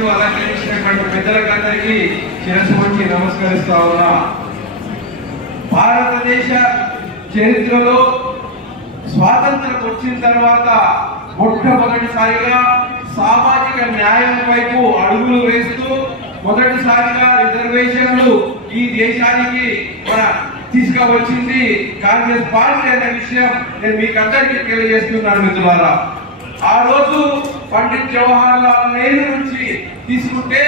వేదికను అలంకరించినటువంటి పెద్దలందరికీ శిరస్సు వంచి నమస్కరిస్తా ఉన్నా. భారతదేశ చరిత్రలో స్వాతంత్రం వచ్చిన తర్వాత మొట్టమొదటిసారిగా సామాజిక న్యాయం వైపు అడుగులు వేస్తూ మొదటిసారిగా రిజర్వేషన్లు ఈ దేశానికి మన తీసుకువచ్చింది కాంగ్రెస్ పార్టీ అనే విషయం నేను మీకు అందరికీ తెలియజేస్తున్నాను మిత్రులారా. ఆ రోజు పండిత్ జవహర్ లాల్ నెహ్రూ నుంచి తీసుకుంటే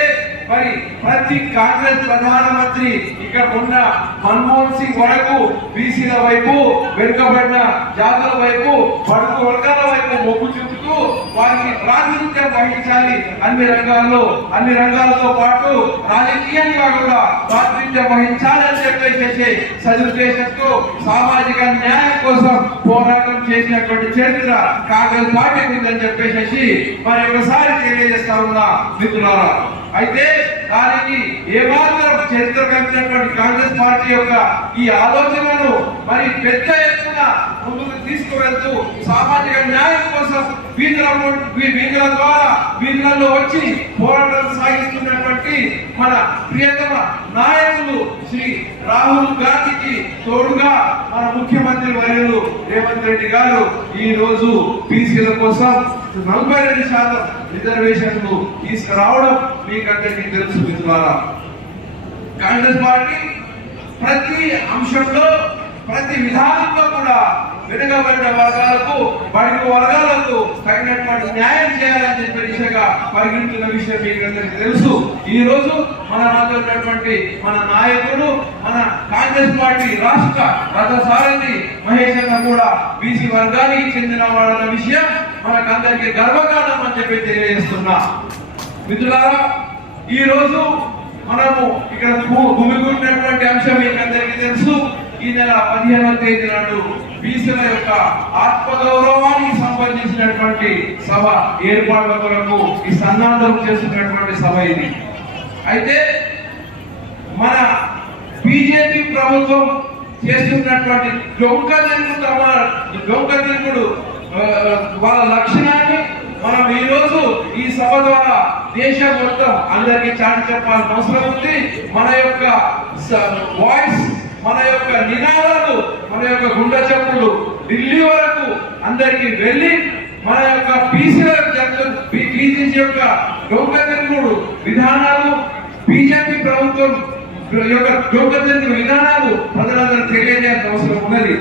మరి ప్రతి కాంగ్రెస్ ప్రధానమంత్రి ఇక్కడ ఉన్న మన్మోహన్ సింగ్ వరకు బీసీల వైపు, వెనుకబడిన జాతుల వైపు, బడుగు వర్గాల వైపు మొగ్గు చూపుతూ వారికి ప్రాతినిధ్యం వహించాలి, అన్ని రంగాలతో పాటు రాజకీయంగా కూడా ప్రాతినిధ్యం వహించాలని చెప్పేసి సదుద్దేశంతో సామాజిక న్యాయం కోసం పోరాటం చేసినటువంటి చరిత్ర కాంగ్రెస్ పార్టీ ఉందని చెప్పేసి మరి ఒకసారి తెలియజేస్తా ఉన్నా మిత్రులారా. అయితే దానికి ఏమాత్రం చరిత్ర కలిగినటువంటి కాంగ్రెస్ పార్టీ యొక్క ఈ ఆలోచనను మరి పెద్ద ఎత్తున ముందుకు తీసుకువెళ్తూ సామాజిక న్యాయం కోసం వీధుల ద్వారా వీధులలో వచ్చి పోరాటం సాగిస్తున్నటువంటి మన ప్రియతమ నాయకులు శ్రీ రాహుల్ గాంధీకి తోడుగా మన ముఖ్యమంత్రి వర్యులు రేవంత్ రెడ్డి గారు ఈ రోజు బీసీల కోసం 42% రిజర్వేషన్లు తీసుకురావడం మీకు అందరికీ తెలుసు మిత్రులారా. కాంగ్రెస్ పార్టీ ప్రతి అంశంలో, ప్రతి విధానంలో కూడా వెనుకబడిన వర్గాలకు, బడుగు వర్గాలకు తగినటువంటి న్యాయం చేయాలని చెప్పే దిశగా పరిగెడుతున్న విషయం మీకు అందరికీ తెలుసు. ఈ రోజు మన మధ్య ఉన్నటువంటి మన నాయకుడు, మన కాంగ్రెస్ పార్టీ రాష్ట్ర రథసారథి మహేష్ అన్న కూడా బీసీ వర్గానికి చెందిన వాడన్న విషయం మనకందరికీ గర్వకారణం అని చెప్పి తెలియజేస్తున్నా. మిత్రులారా, ఈ రోజు మనము ఇక్కడ భూమికున్నటువంటి అంశం మీకు అందరికీ తెలుసు. ఈ నెల 15వ తేదీ నాడు బీసీల యొక్క ఆత్మగౌరవానికి సంబంధించినటువంటి సభ ఏర్పాట్ల కొరకు ఈ సన్నాహం చేస్తున్నటువంటి సభ ఇది. అయితే మన బీజేపీ ప్రభుత్వం చేస్తున్నటువంటి డొంక తిరుగుడు వాళ్ళ లక్షణాన్ని మనం ఈ రోజు ఈ సభ ద్వారా దేశం మొత్తం అందరికీ చాటి చెప్పాల్సిన అవసరం ఉంది. మన యొక్క వాయిస్, మన యొక్క నినాదాలు, మన యొక్క గుండె చప్పులు ఢిల్లీ వరకు అందరికి వెళ్ళి మన యొక్క బీసీ యొక్క డొంక తిరుగుడు విధానాలు, బీజేపీ ప్రభుత్వం యొక్క డొంక తిరుగుడు విధానాలు ప్రజలందరూ తెలియజేయాల్సిన అవసరం ఉన్నది.